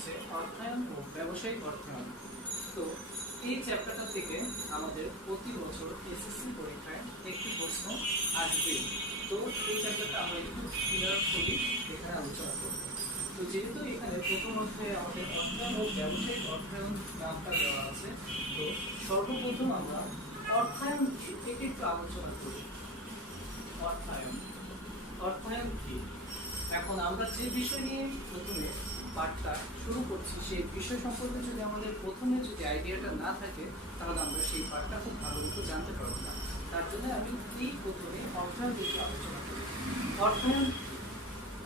হচ্ছে অর্থায়ন ও ব্যবসায়িক অর্থায়ন। তো এই চ্যাপ্টারটা থেকে আমাদের প্রতি বছর এসএসসি পরীক্ষায় একটি প্রশ্ন আসবে। তো এই চ্যাপ্টারটা আমরা একটু ক্লিয়ার করি, এখানে আলোচনা করব। তো যেহেতু এখানে প্রথম অধ্যায়ে আমাদের অর্থায়ন ও ব্যবসায়িক অর্থায়ন নামটা দেওয়া আছে, তো সর্বপ্রথম আমরা অর্থায়ন থেকে একটু আলোচনা করি। অর্থায়ন অর্থায়ন কি? এখন আমরা যে বিষয় নিয়ে প্রথমে পাঠটা শুরু করছি, সেই বিষয় সম্পর্কে যদি আমাদের প্রথমে যদি আইডিয়াটা না থাকে, তাহলে আমরা সেই পাঠটা খুব ভালো মতো জানতে পারবো না। তার জন্য আমি এই প্রথমে অর্থায়ন বিষয়ে আলোচনা করি। অর্থায়ন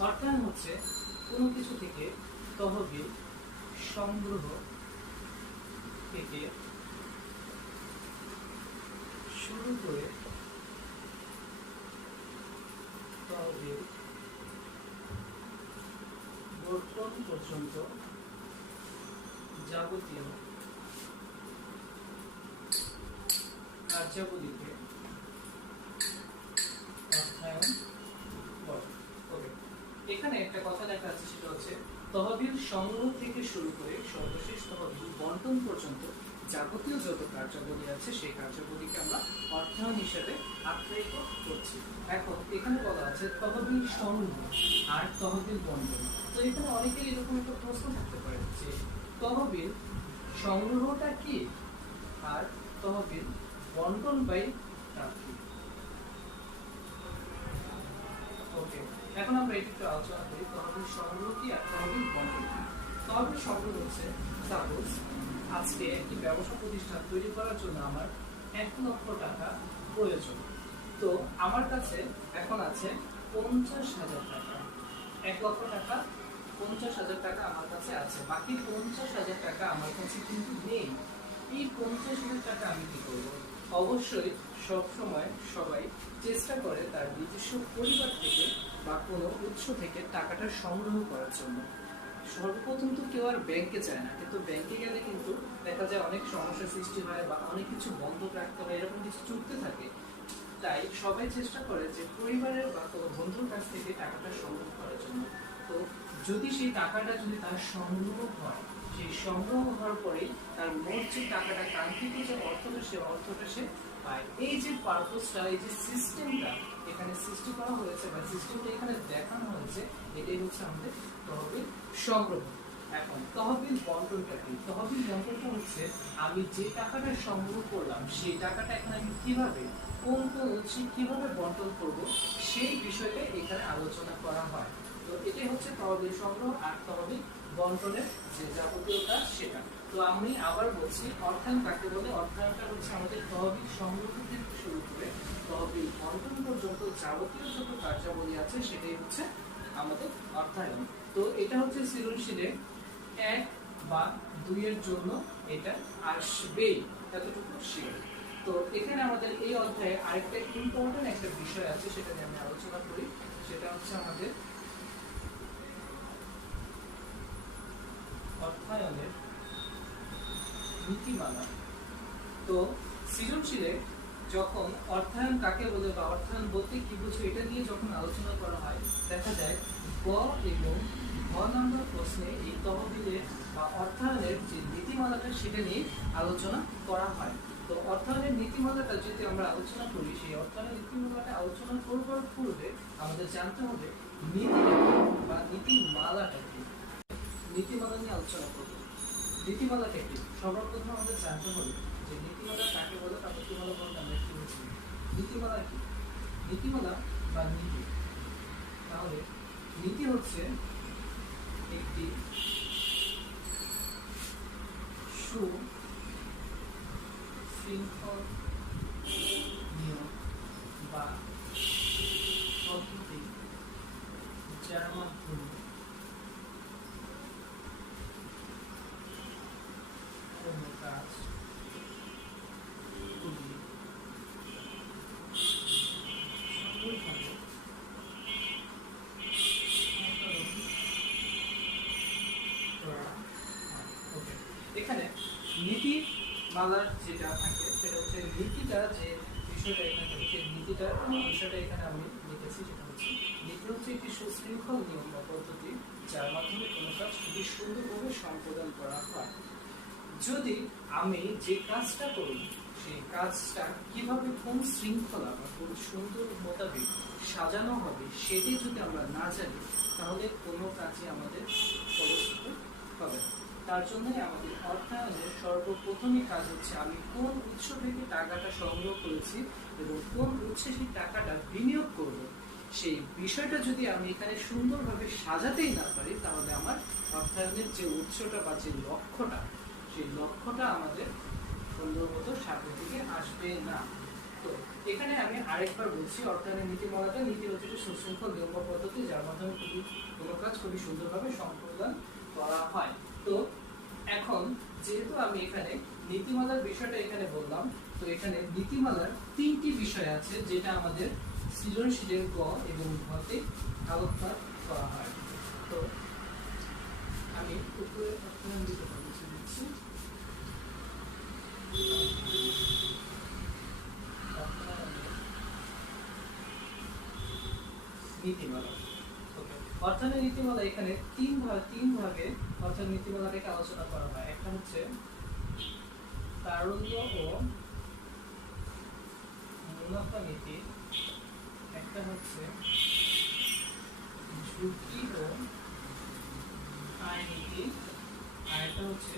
অর্থায়ন হচ্ছে কোনো কিছু থেকে তহবিল সংগ্রহ থেকে শুরু করে তহবিল বর্তমান পর্যন্ত যাবতীয় কার্যাবলীকে অর্থায়ন বলে। ওকে, এখানে একটা কথা লেখা আছে, সেটা হচ্ছে তহবিল সংগ্রহ থেকে শুরু করে সর্বশেষ তহবিল বন্টন পর্যন্ত যাবতীয় যত কার্যাবলী আছে সেই কার্যাবলীকে আমরা অর্থায়ন হিসেবে আখ্যায়িত করছি। এখন এখানে বলা আছে তহবিল সংগ্রহ আর তহবিল বন্টন। তো এখানে অনেকের এরকম একটা প্রশ্ন থাকতে পারে যে তহবিল সংগ্রহটা কি আর তহবিল বন্টন বাই কি? ওকে, এখন আমরা একটু আলোচনা করি তহবিল সংগ্রহ কি আর তহবিল বন্টন কি। তহবিল সংগ্রহ হচ্ছে, সাপোজ আজকে একটি ব্যবসা প্রতিষ্ঠান তৈরি করার জন্য আমার 1 লক্ষ টাকা প্রয়োজন। তো আমার কাছে এখন আছে 50,000 টাকা। 1 লক্ষ টাকা, 50,000 টাকা আমার কাছে আছে, বাকি 50,000 টাকা আমার কাছে কিন্তু নেই। এই 50,000 টাকা আমি কি করব? অবশ্যই সবসময় সবাই চেষ্টা করে তার নিজস্ব পরিবার থেকে বা কোনো উৎস থেকে টাকাটা সংগ্রহ করার জন্য। সর্বপ্রথম তো কেউ আর ব্যাংকে যায় না, কিন্তু ব্যাংকে গেলে কিন্তু দেখা যায় অনেক সমস্যার সৃষ্টি হয় বা অনেক কিছু বন্ধক রাখতে হয়, এরকম কিছু চলতে থাকে। তাই সবাই চেষ্টা করে যে পরিবারের বা কোনো বন্ধুর কাছ থেকে টাকাটা সংগ্রহ করার জন্য। তো যদি সেই টাকাটা যদি তার সংগ্রহ হয়, সেই সংগ্রহ হওয়ার পরেই তার মোট যে টাকাটা কাঙ্ক্ষিত যে অর্থটা, সে অর্থটা সে পায়। এই যে পারপোজটা, এই যে সিস্টেমটা এখানে সৃষ্টি করা হয়েছে বা সিস্টেমটা এখানে দেখানো হয়েছে, এটাই হচ্ছে আমাদের তহবিল সংগ্রহ। এখন তহবিল বন্টনটা কি? তহবিল বন্টনটা হচ্ছে আমি যে টাকাটা সংগ্রহ করলাম সেই টাকাটা এখানে আমি কিভাবে, কোন কোন উৎসে কিভাবে বন্টন করব, সেই বিষয়টা এখানে আলোচনা করা হয়। তো এটাই হচ্ছে তহবিল সংগ্রহ আর তহবিল বন্টনের যে যাবতীয় কাজ সেটা। তো আমি আবার বলছি, অর্থায়ন কাকে বলে? অর্থায়নটা হচ্ছে আমাদের তহবিল সংগ্রহ থেকে শুরু করে তহবিল বন্টন পর্যন্ত যাবতীয় যত কার্যাবলী আছে সেটাই হচ্ছে আমাদের অর্থায়ন। তো এটা হচ্ছে সৃজনশীলে 1 বা 2 এর জন্য এটা আসবেই, এতটুকু শিওর। তো এখানে আমাদের এই অধ্যায়ে আরেকটা ইম্পর্টেন্ট একটা বিষয় আছে, সেটা নিয়ে আমি আলোচনা করি। সেটা হচ্ছে আমাদের অর্থায়নের নীতিমালা। তো সৃজনশীলে যখন অর্থায়ন কাকে বলে বা অর্থায়ন বলতে কি বুঝো, এটা নিয়ে যখন আলোচনা করা হয়, দেখা যায় গ এবং ঘ নম্বর প্রশ্নে এই তহবিলের বা অর্থায়নের যে নীতিমালাটা সেটা নিয়ে আলোচনা করা হয়। তো অর্থায়নের নীতিমালাটা যদি আমরা আলোচনা করি, সেই অর্থায়নের নীতিমালাটা আলোচনা করবার পূর্বে আমাদের জানতে হবে নীতিটা বা নীতিমালাটা কি। নীতিমালা নিয়ে আলোচনা করব। নীতিমালাটা কি? সর্বপ্রথম আমাদের জানতে হবে যে নীতিমালা কাকে বলে বা নীতিমালা বলতে আমরা কি বুঝি। নীতিমালা কি? নীতিমালা বা নীতি, তাহলে নীতি হচ্ছে একটি সুশৃঙ্খল নিয়ম বা পদ্ধতি, যার মাধ্যমে কোনো কাজ এখানে নীতিমালার যেটা থাকে সেটা হচ্ছে নীতিটা যে বিষয়টা এখানে থাকে, সেই নীতিটার বিষয়টা এখানে আমি লিখেছি, সেটা হচ্ছে নীতি হচ্ছে একটি সুশৃঙ্খল নিয়ম বা পদ্ধতি যার মাধ্যমে কোনো কাজ খুবই সুন্দরভাবে সম্পাদন করা হয়। যদি আমি যে কাজটা করি সেই কাজটা কিভাবে কোন শৃঙ্খলা বা কোন সুন্দর মোতাবেক সাজানো হবে সেটি যদি আমরা না জানি তাহলে কোনো কাজে আমাদের ফলস্বরূপ হবে না। তার জন্যই আমাদের অর্থায়নের সর্বপ্রথমই কাজ হচ্ছে আমি কোন উৎস থেকে টাকাটা সংগ্রহ করেছি এবং কোন উৎসে সেই টাকাটা বিনিয়োগ করব, সেই বিষয়টা যদি আমি এখানে সুন্দরভাবে সাজাতেই না পারি তাহলে আমার অর্থায়নের যে উৎসটা বা যে লক্ষ্যটা সেই লক্ষ্যটা আমাদের সুন্দর মতো সামনের দিকে আসবে না। তো এখানে আমি আরেকবার বলছি, অর্থায়নের নীতিমালাটা নীতি হচ্ছে সুশৃঙ্খল নিয়ম বা পদ্ধতি যার মাধ্যমে কোনো কাজ খুবই সুন্দরভাবে সম্পাদন করা হয়। তো এখন যেহেতু আমি এখানে নীতিমালার বিষয়টা এখানে বললাম, তো এখানে নীতিমালার তিনটি বিষয় আছে যেটা আমাদের সৃজনশীলের গ এবং ঘতে আলোকপাত করা হয়। তো আমি উপরে অর্থায়ন দিতে দিচ্ছি নীতিমালা। অর্থায়নের নীতিমালা এখানে তিন ভাগে অর্থায়ন নীতিমালাটাকে আলোচনা করা হয়। একটা হচ্ছে তারল্য ও মুনাফা নীতি, একটা হচ্ছে ঝুঁকি ও আয় নীতি, আর একটা হচ্ছে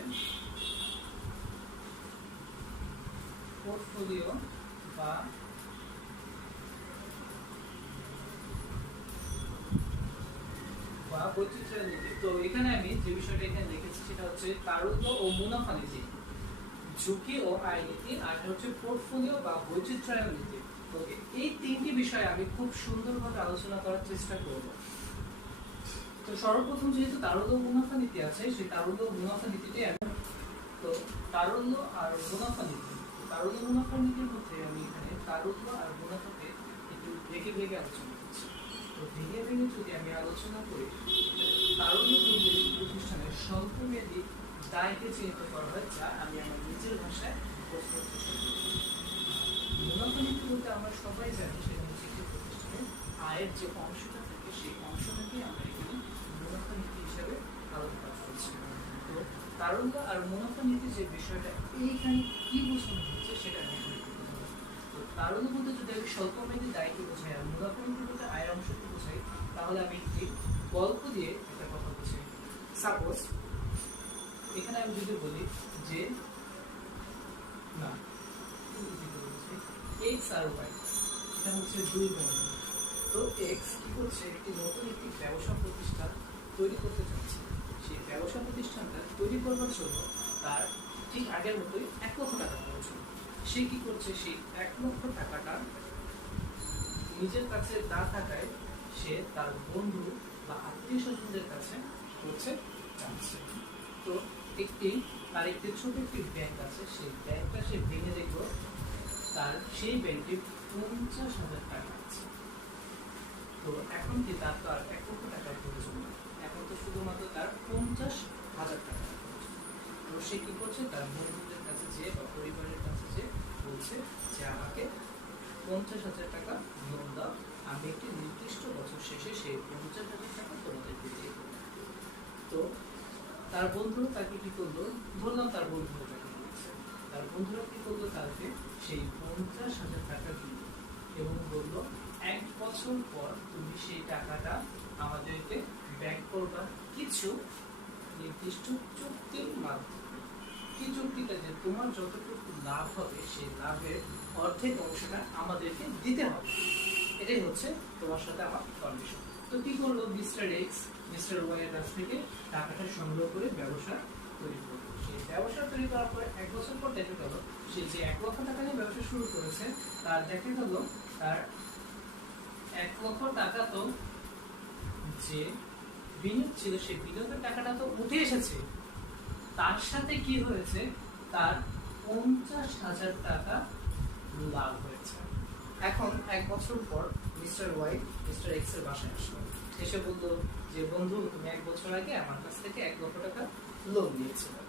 পোর্টফোলিও বা বৈচিত্র্য নীতি। তো এখানে আমি যে বিষয়টা এখানে লিখেছি সেটা হচ্ছে তারল্য ও মুনাফা নীতি, ঝুঁকি ও আয় নীতি, আর হচ্ছে পোর্টফোলিও বা বৈচিত্র্যায়ন নীতি। ওকে, এই তিনটি বিষয় আমি খুব সুন্দরভাবে আলোচনা করার চেষ্টা করব। তো সর্বপ্রথম যেহেতু তারল্য মুনাফা নীতি আছে, সেই তারল্য মুনাফা নীতিটি তো তারল্য আর মুনাফা নীতি, তারল্য মুনাফা নীতির মধ্যে আমি এখানে তারল্য আর মুনাফাকে একটু ভেঙে ভেঙে আলোচনা করছি। তো ভেঙে ভেঙে যদি আমি আলোচনা করি, তারল্য প্রতিষ্ঠানের স্বল্পমেয়াদী দায়কে চিহ্নিত করা হয় যা আমি আমার নিজের ভাষায় প্রস্তুত চেষ্টা করছি। মুনাফা নীতি বলতে আমরা সবাই জানি সেটা হচ্ছে একটি প্রতিষ্ঠানের আয়ের যে অংশটা থাকে সেই অংশটাকে আমরা এখানে মুনাফা নীতি হিসাবে আলোচনা করছি। তো তারল্য আর মুনাফা নীতি যে বিষয়টা এইখানে কি বোঝানো হচ্ছে সেটা আমি এখানে তো তারল্য বলতে যদি আমি স্বল্পমেয়াদী দায়কে বোঝাই আর মুনাফা নীতি বলতে আয়ের অংশকে বোঝাই, তাহলে আমি একটি গল্প দিয়ে একটা কথা বলছি। সাপোজ এখানে আমি যদি বলি যে না এক্স আর ওয়াই, এটা হচ্ছে দুই বন্ধু। তো এক্স কি করছে, একটি নতুন একটি ব্যবসা প্রতিষ্ঠান তৈরি করতে চাচ্ছে। সেই ব্যবসা প্রতিষ্ঠানটা তৈরি করবার জন্য তার ঠিক আগের মতোই 1 লক্ষ টাকা প্রয়োজন। সে কি করছে, সেই 1 লক্ষ টাকাটা নিজের কাছে না থাকায় সে তার বন্ধু বা আত্মীয় স্বজনদের কাছে করছে চাচ্ছে। তো তার একটি ছোট একটি ব্যাংক আছে, সেই ব্যাংকটা সে ভেঙে দেখলো তার সেই ব্যাংকে 50,000 টাকা আছে। তো এখন কি তার তো আর 1 লক্ষ টাকার প্রয়োজন না, এখন তো শুধুমাত্র তার 50,000 টাকা প্রয়োজন। তো সে কি করছে, তার বন্ধুদের কাছে যে বা পরিবারের কাছে যে বলছে যে আমাকে 50,000 টাকা লোন দাও, আমি একটি নির্দিষ্ট বছর শেষে সেই 50,000 টাকা তোমাদেরকে দিয়ে দেবো। তো তার বন্ধু তাকে কি করলো, ধরলাম তার বন্ধুরা তাকে বলছে, তার বন্ধুরা কি করলো, তাকে সেই 50,000 টাকা দিল এবং বললো 1 বছর পর তুমি সেই টাকাটা আমাদেরকে ব্যাক করবা কিছু নির্দিষ্ট চুক্তির মাধ্যমে। কি চুক্তিটা, যে তোমার যতটুকু লাভ হবে সেই লাভের অর্ধেক অংশটা আমাদেরকে দিতে হবে, এটাই হচ্ছে তোমার সাথে আমার কন্ডিশন। তো কি করলো মিস্টার এক্স মিস্টার ওয়াই এর কাছ থেকে টাকাটা সংগ্রহ করে ব্যবসা তৈরি করলো। সেই ব্যবসা তৈরি করার পরে 1 বছর পর দেখা গেল সে যে 1 লক্ষ টাকা নিয়ে ব্যবসা শুরু করেছে তার দেখা গেল তার 1 লক্ষ টাকা তো যে বিনিয়োগ ছিল সেই বিনিয়োগের টাকাটা তো উঠে এসেছে, তার সাথে কি হয়েছে, তার 50,000 টাকা লাভ হয়েছে। এখন 1 বছর পর মিস্টার ওয়াই মিস্টার এক্স এর বাসায় আসলো, এসে বললো যে বন্ধু তুমি 1 বছর আগে আমার কাছ থেকে 1 লক্ষ টাকা লোন নিয়েছিলে,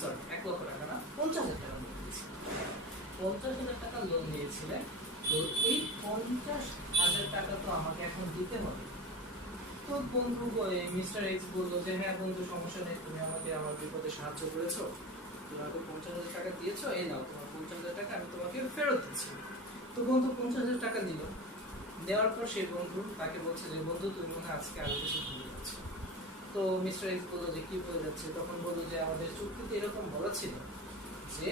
সরি 1 লক্ষ টাকা না 50,000 টাকা লোন নিয়েছিলে, 50,000 টাকা লোন নিয়েছিলে, তো এই 50,000 টাকা তো আমাকে এখন দিতে হবে। তো বন্ধু মিস্টার এক্স বললো যে হ্যাঁ বন্ধু, সমস্যা নেই, তুমি আমাকে আমার বিপদে সাহায্য করেছো, তুমি আমাকে 50,000 টাকা দিয়েছো, এই নাও তোমার 50,000 টাকা আমি তোমাকে ফেরত দিচ্ছি। তো বন্ধু 50,000 টাকা দিল। দেওয়ার পর সেই বন্ধু তাকে বলছে যে বন্ধু, তুমি মনে হয় আজকে আরো বেশি ভুলে যাচ্ছ। তো মিস্টার এক্স বললো যে কি বলে যাচ্ছে? তখন বললো যে আমাদের চুক্তিতে এরকম বলা ছিল যে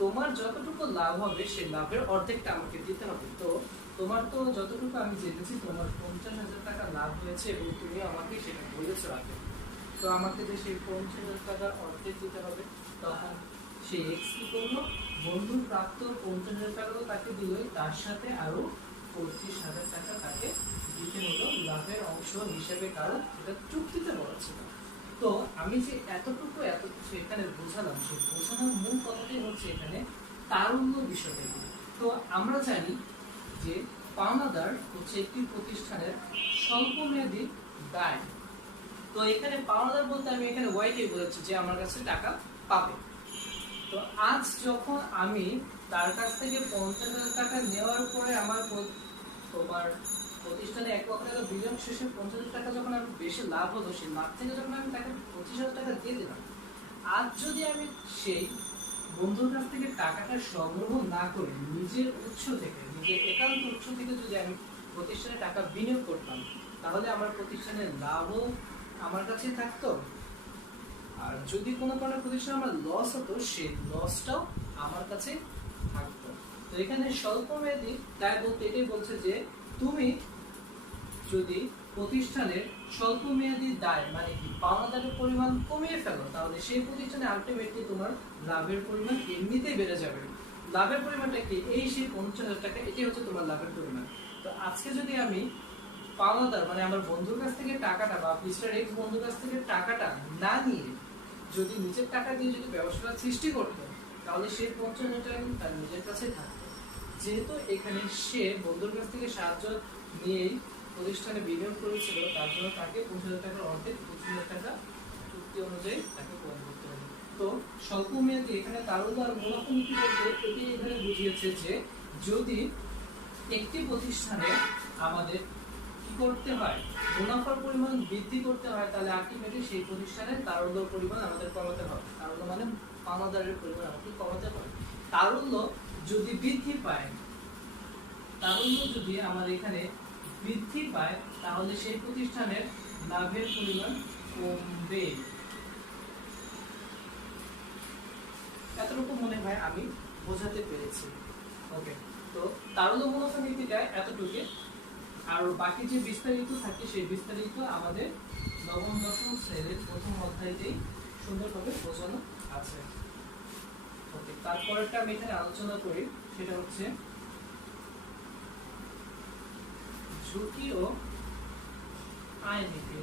তোমার যতটুকু লাভ হবে সেই লাভের অর্ধেকটা আমাকে দিতে হবে। তো তোমার তো যতটুকু আমি জেনেছি তোমার 50,000 টাকা লাভ হয়েছে এবং তুমি আমাকে সেটা বলেছো আগে। তো আমাকে যে সেই 50,000 টাকার অর্ধেক দিতে হবে। তখন সেই এক্স কি করলো? বন্ধুর প্রাপ্ত 50,000 টাকাও তাকে দিল, তার সাথে আরো 25,000 টাকা তাকে দিতে হলো লাভের অংশ হিসেবে, কারণ এটা চুক্তিতে বলা ছিল। তো আমি যে এতটুকু এত কিছু এখানে বোঝালাম, সেই বোঝানোর মূল কথাটাই হচ্ছে এখানে তারুণ্য বিষয়টা। তো আমরা জানি যে পাওনাদার হচ্ছে একটি প্রতিষ্ঠানের স্বল্পমেয়াদী দায়। তো এখানে পাওনাদার বলতে আমি এখানে ওয়াইকে বলেছি যে আমার কাছে টাকা পাবে। তো আজ যখন আমি তার কাছ থেকে 50,000 টাকা নেওয়ার পরে আমার তোমার প্রতিষ্ঠানে 1 লাখ টাকা বিনিয়োগ শেষে 50,000 টাকা যখন আমি বেশি লাভ হলো, সেই লাভ থেকে যখন আমি তাকে 25,000 টাকা দিয়ে দিলাম, আজ যদি আমি সেই বন্ধুর কাছ থেকে টাকাটা সংগ্রহ না করে নিজের উৎস থেকে, নিজের একান্ত উৎস থেকে যদি আমি প্রতিষ্ঠানে টাকা বিনিয়োগ করতাম, তাহলে আমার প্রতিষ্ঠানের লাভও আমার কাছেই থাকতো। আর যদি কোনো কারণে প্রতিষ্ঠানে আমার লস হতো, সেই লসটাও আমার কাছে থাকতো। তো এখানে স্বল্পমেয়াদী দায় বলতে এটাই বলছে যে তুমি যদি প্রতিষ্ঠানের স্বল্পমেয়াদী দায় মানে কি পাওনাদারের পরিমাণ কমিয়ে ফেলো, তাহলে সেই প্রতিষ্ঠানে আলটিমেটলি তোমার লাভের পরিমাণ এমনিতেই বেড়ে যাবে। লাভের পরিমাণটা কি? এই সেই 50,000 টাকা, এটাই হচ্ছে তোমার লাভের পরিমাণ। তো আজকে যদি আমি পাওনাদার মানে আমার বন্ধুর কাছ থেকে টাকাটা বা মিস্টার এক্স বন্ধুর কাছ থেকে টাকাটা না নিয়ে যদি নিজের টাকা দিয়ে যদি ব্যবসাটা সৃষ্টি করতো, তাহলে সেই 50,000 টাকা কিন্তু তার নিজের কাছে থাকতো। যেহেতু এখানে সে বন্ধুর কাছ থেকে সাহায্য নিয়েই প্রতিষ্ঠানে বিনিয়োগ করেছিল, তার জন্য তাকে 50,000 টাকার অর্ধেক 25,000 টাকা চুক্তি অনুযায়ী তাকে প্রদান করতে হবে। তো স্বল্পমেয়াদী এখানে তারল্য আর মুনাফা নীতি বলতে এটি এখানে বুঝিয়েছে যে যদি একটি প্রতিষ্ঠানে আমাদের কি করতে হয়, মুনাফার পরিমাণ বৃদ্ধি করতে হয়, তাহলে আলটিমেটলি সেই প্রতিষ্ঠানের তারল্যর পরিমাণ আমাদের কমাতে হবে। তারল্য মানে পাওনাদারের পরিমাণ আমাকে কমাতে হবে। তারল্য যদি বৃদ্ধি পায়, তারল্য যদি আমার এখানে বৃদ্ধি পায়, তাহলে সেই প্রতিষ্ঠানের লাভের পরিমাণ কমবে। এতটুকু মনে হয় আমি বোঝাতে পেরেছি। ওকে, তো তারল্য মুনাফা নীতিটা এতটুকু। আর বাকি যে বিস্তারিত থাকে সেই বিস্তারিত আমাদের নবম দশম শ্রেণীর প্রথম অধ্যায়তেই সুন্দরভাবে বোঝানো আছে। ওকে, তারপরেরটা আমি এখানে আলোচনা করি, সেটা হচ্ছে ঝুঁকি ও আয় নীতি।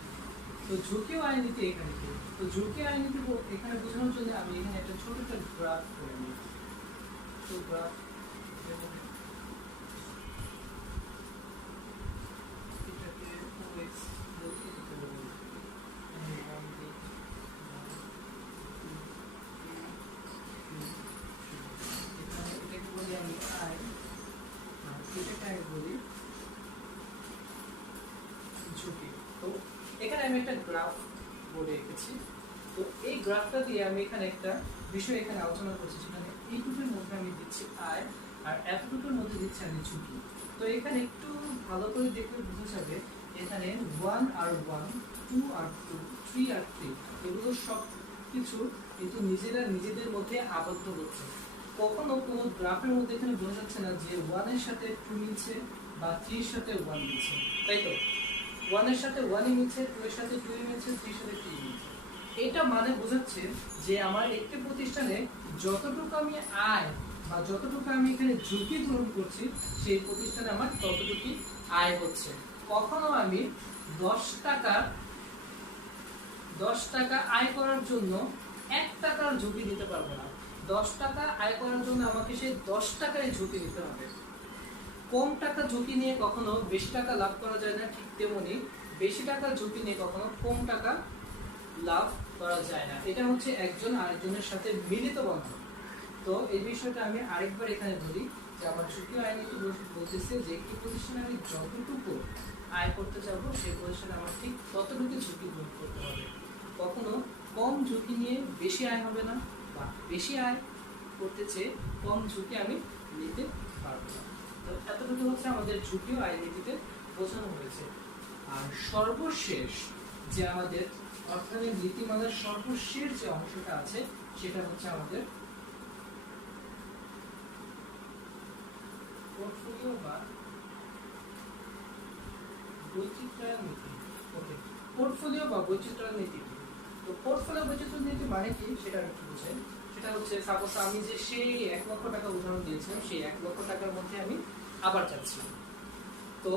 তো ঝুঁকি ও আয় নীতি এখানে কি? তো ঝুঁকি আয় নীতি এখানে বোঝানোর জন্য আমি এখানে একটা ছোট একটা গ্রাফ করে নিই। তো গ্রাফ এটাকে ওএক্স বলতে দিতে হবে। এটাকে বলি আমি আয়, আর এটাকে আমি বলি ঝুঁকি। তো এখানে আমি একটা গ্রাফ বোর্ডে এঁকেছি। তো এই গ্রাফটা দিয়ে আমি এখানে একটা বিষয় এখানে আলোচনা করছি, সেখানে এইটুকুর মধ্যে আমি দিচ্ছি আয় আর এতটুকুর মধ্যে দিচ্ছি আমি ঝুঁকি। তো এখানে একটু ভালো করে দেখলে বোঝা যাবে এখানে 1 আর 1, 2 আর 2, 3 আর 3 এগুলো সব কিছু কিন্তু নিজেদের মধ্যে আবদ্ধ হচ্ছে। কখনো কোনো গ্রাফের মধ্যে এখানে বোঝা যাচ্ছে না যে 1 এর সাথে 2 মিলছে বা 3 এর সাথে 1 মিলছে, তাই তো? 1 এর সাথে 1 মিলছে, 2 এর সাথে 2 মিলছে, 3 এর সাথে 3 মিলছে। এটা মানে বোঝাচ্ছে যে আমার একটি প্রতিষ্ঠানে যতটুকু আমি আয় বা যতটুকু আমি এখানে ঝুঁকি গ্রহণ করছি, সেই প্রতিষ্ঠানে আমার ততটুকু আয় হচ্ছে। কখনো আমি 10 টাকা আয় করার জন্য 1 টাকার ঝুঁকি দিতে পারবো না। 10 টাকা আয় করার জন্য আমাকে সেই 10 টাকায় ঝুঁকি দিতে হবে। কম টাকা ঝুঁকি নিয়ে কখনো বেশি টাকা লাভ করা যায় না, ঠিক তেমনি বেশি টাকা ঝুঁকি নিয়ে কখনো কম টাকা লাভ করা যায় না। এটা হচ্ছে একজন আরেকজনের সাথে মিলিত বন্ধন। তো এই বিষয়টা আমি আরেকবার এখানে বলি যে আমার ঝুঁকি আয় নীতি বলতেছে যে একটি প্রতিষ্ঠানে আমি যতটুকু আয় করতে যাবো সেই প্রতিষ্ঠানে আমার ঠিক ততটুকু ঝুঁকি গ্রহণ করতে হবে। কখনো কম ঝুঁকি নিয়ে বেশি আয় হবে না, বা বেশি আয় করতে চেয়ে কম ঝুঁকি আমি নিতে পারবো না। তো এতটুকু হচ্ছে আমাদের ঝুঁকি ও আয় নীতিতে বোঝানো হয়েছে। আর সর্বশেষ যে আমাদের অর্থনৈতিক নীতিমালার সর্বশেষ যে অংশটা আছে সেটা হচ্ছে আমাদের পোর্টফোলিও বা বৈচিত্র্যায়ন নীতি। ওকে, পোর্টফোলিও বা বৈচিত্র্যায়ন নীতি। তো পোর্টফোলিও বৈচিত্র্য নীতি মানে কি সেটা একটু বুঝেন। সেটা হচ্ছে সাপোজ আমি যে সেই 1 লক্ষ টাকা উদাহরণ দিয়েছিলাম, সেই 1 লক্ষ টাকার মধ্যে আমি আবার যাচ্ছি। তো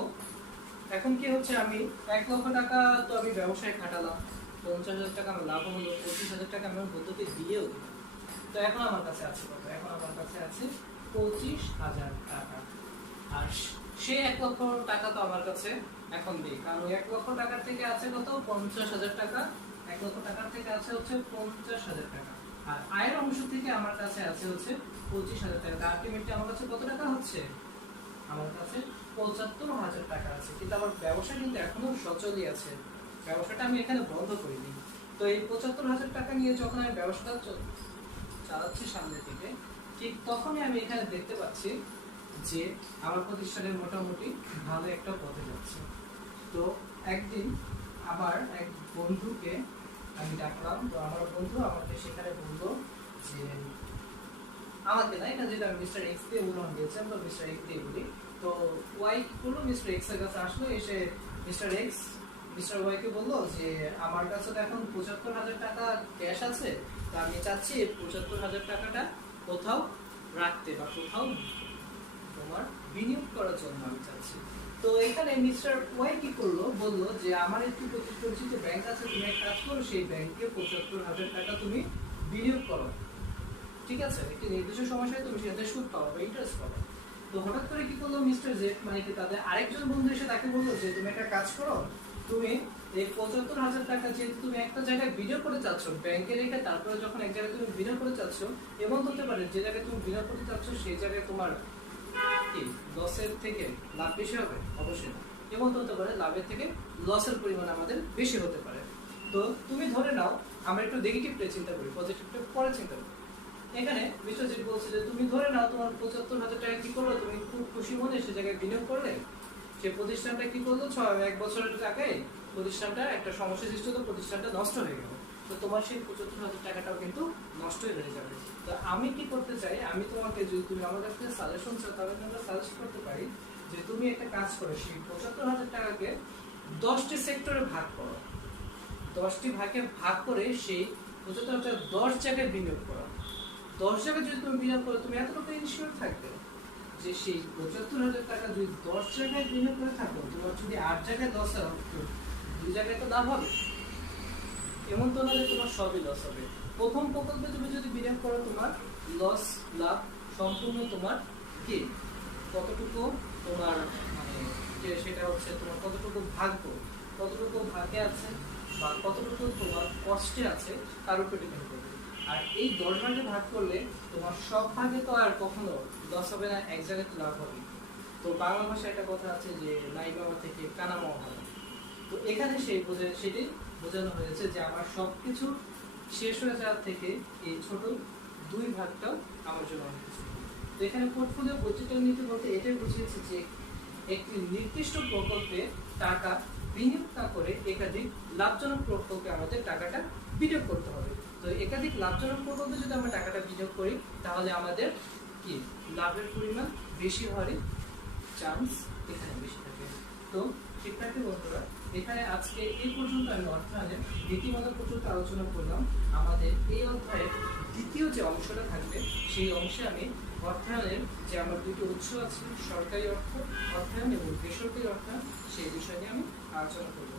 এখন কি হচ্ছে, আমি 1 লক্ষ টাকা তো আমি ব্যবসায় খাটালাম, 50,000 টাকা আমার লাভ হলো, 25,000 টাকা আমার বন্ধুকে দিয়েও দিলাম। তো এখন আমার কাছে আছে কত? এখন আমার কাছে আছে 25,000 টাকা। আর সেই 1 লক্ষ টাকা তো আমার কাছে এখন নেই, কারণ 1 লক্ষ টাকার থেকে আছে কত? 50,000 টাকা। 1 লক্ষ টাকার থেকে আছে হচ্ছে 50,000 টাকা। আর আয়ের অংশ থেকে আমার কাছে আছে হচ্ছে 25,000 টাকা। আলটিমেটলি আমার কাছে কত টাকা হচ্ছে? আমার কাছে 75,000 টাকা আছে। কিন্তু আমার ব্যবসা কিন্তু এখনো সচলই আছে, ব্যবসাটা আমি এখানে বন্ধ করিনি। তো এই 75,000 টাকা নিয়ে যখন আমি ব্যবসাটা চালাচ্ছি সামনের দিকে, ঠিক তখনই আমি এখানে দেখতে পাচ্ছি যে আমার প্রতিষ্ঠানের মোটামুটি ভালো একটা পথে যাচ্ছে। তো একদিন আমার এক বন্ধুকে আমি ডাকলাম। তো আমার বন্ধু আমাকে সেখানে বললো যে, আমাকে না, এখানে যেটা আমি মিস্টার এক্স দিয়ে উদাহরণ দিয়েছিলাম, তো মিস্টার এক্স দিয়ে বলি। তো ওয়াই কি করলো, মিস্টার এক্স এর কাছে আসলো, এসে মিস্টার এক্স মিস্টার ওয়াই কে বললো যে আমার কাছে তো এখন 75,000 টাকা ক্যাশ আছে, তো আমি চাচ্ছি 75,000 টাকাটা কোথাও রাখতে বা কোথাও তোমার বিনিয়োগ করার জন্য আমি চাচ্ছি। তো এখানে মিস্টার ওয়াই কি করলো, বললো যে আমার একটি পরিচিত ব্যাংক আছে, তুমি এক কাজ করো, সেই ব্যাংকে 75,000 টাকা তুমি বিনিয়োগ করো, ঠিক আছে, একটি নির্দিষ্ট সমস্যায় তুমি সেটাতে সুদ পাবো বা ইন্টারেস্ট পাবো। তো হঠাৎ করে কি করলো মিস্টার জেড, মানে কি তাদের আরেকজন বন্ধু এসে তাকে বললো যে তুমি একটা কাজ করো, তুমি এই 75,000 টাকা যেহেতু তুমি একটা জায়গায় বিনিয়োগ করে চাচ্ছ ব্যাংকে রেখে, তারপরে যখন এক জায়গায় তুমি বিনিয়োগ করে চাচ্ছ, এমন হতে পারে যে জায়গায় তুমি বিনিয়োগ করতে চাচ্ছ সেই জায়গায় তোমার কি লসের থেকে লাভ বেশি হবে? অবশ্যই না। এমন হতে পারে লাভের থেকে লসের পরিমাণ আমাদের বেশি হতে পারে। তো তুমি ধরে নাও, আমরা একটু নেগেটিভটা চিন্তা করি, পজিটিভটা পরে চিন্তা করি। এখানে বিশ্বজিৎ বলছে যে তুমি ধরে নাও তোমার 75,000 টাকা কি করলো, তুমি খুব খুশি মনে সে জায়গায় বিনিয়োগ করলে, সে প্রতিষ্ঠানটা কি করলো 1 বছরের টাকায় প্রতিষ্ঠানটা একটা সমস্যা সৃষ্টি হতো, প্রতিষ্ঠানটা নষ্ট হয়ে গেল। তো তোমার সেই 75,000 টাকাটাও কিন্তু নষ্ট হয়ে যাবে। তো আমি কি করতে চাই, আমি তোমাকে, যদি তুমি আমার কাছ থেকে সাজেশন চাও তাহলে আমরা সাজেস্ট করতে পারি যে তুমি একটা কাজ করো, সেই 75,000 টাকাকে 10টি সেক্টরে ভাগ করো, 10টি ভাগে ভাগ করে সেই 75,000 10 জায়গায় বিনিয়োগ করো। 10 জায়গায় যদি তুমি বিনিয়োগ করো, তুমি এতটুকু ইনশিওর থাকবে যে সেই 75,000 টাকা যদি 10 জায়গায় বিনিয়োগ করে থাকো, তোমার যদি 8 জায়গায় লস হয়, 2 জায়গায় তো লাভ হবে। এমন তো না যে তোমার সবই লস হবে। প্রথম প্রকল্পে তুমি যদি বিনিয়োগ করো, তোমার লস লাভ সম্পূর্ণ তোমার কি কতটুকু তোমার মানে যে সেটা হচ্ছে তোমার কতটুকু ভাগ্য, কতটুকু ভাগ্যে আছে বা কতটুকু তোমার কষ্টে আছে তার উপর ডিপেন্ড করবে। আর এই 10 ভাগে ভাগ করলে তোমার সব ভাগে তো আর কখনো লস হবে না, এক জায়গায় লাভ হবে। তো বাংলা ভাষায় একটা কথা আছে যে নাই বাবা থেকে কানা মামা ভালো। তো এখানে সেটি বোঝানো হয়েছে যে আমার সবকিছু শেষ হয়ে যাওয়ার থেকে এই ছোট 2 ভাগটাও আমার জন্য অনেক কিছু। তো এখানে পোর্টফোলিও বৈচিত্র্য নীতি বলতে এটাই বুঝিয়েছে যে একটি নির্দিষ্ট প্রকল্পে টাকা বিনিয়োগ না করে একাধিক লাভজনক প্রকল্পে আমাদের টাকাটা বিনিয়োগ করতে হবে। তো একাধিক লাভজনক প্রকল্পে যদি আমরা টাকাটা বিনিয়োগ করি, তাহলে আমাদের কি লাভের পরিমাণ বেশি হওয়ারই চান্স এখানে বেশি থাকে। তো শিক্ষার্থী বন্ধুরা, এখানে আজকে এই পর্যন্ত আমি অর্থায়নের নীতিমালা পর্যন্ত আলোচনা করলাম। আমাদের এই অধ্যায়ের দ্বিতীয় যে অংশটা থাকবে, সেই অংশে আমি অর্থায়নের যে আমার দুটো উৎস আছে, সরকারি অর্থায়ন এবং বেসরকারি অর্থায়ন, সেই বিষয় নিয়ে আমি আলোচনা করব।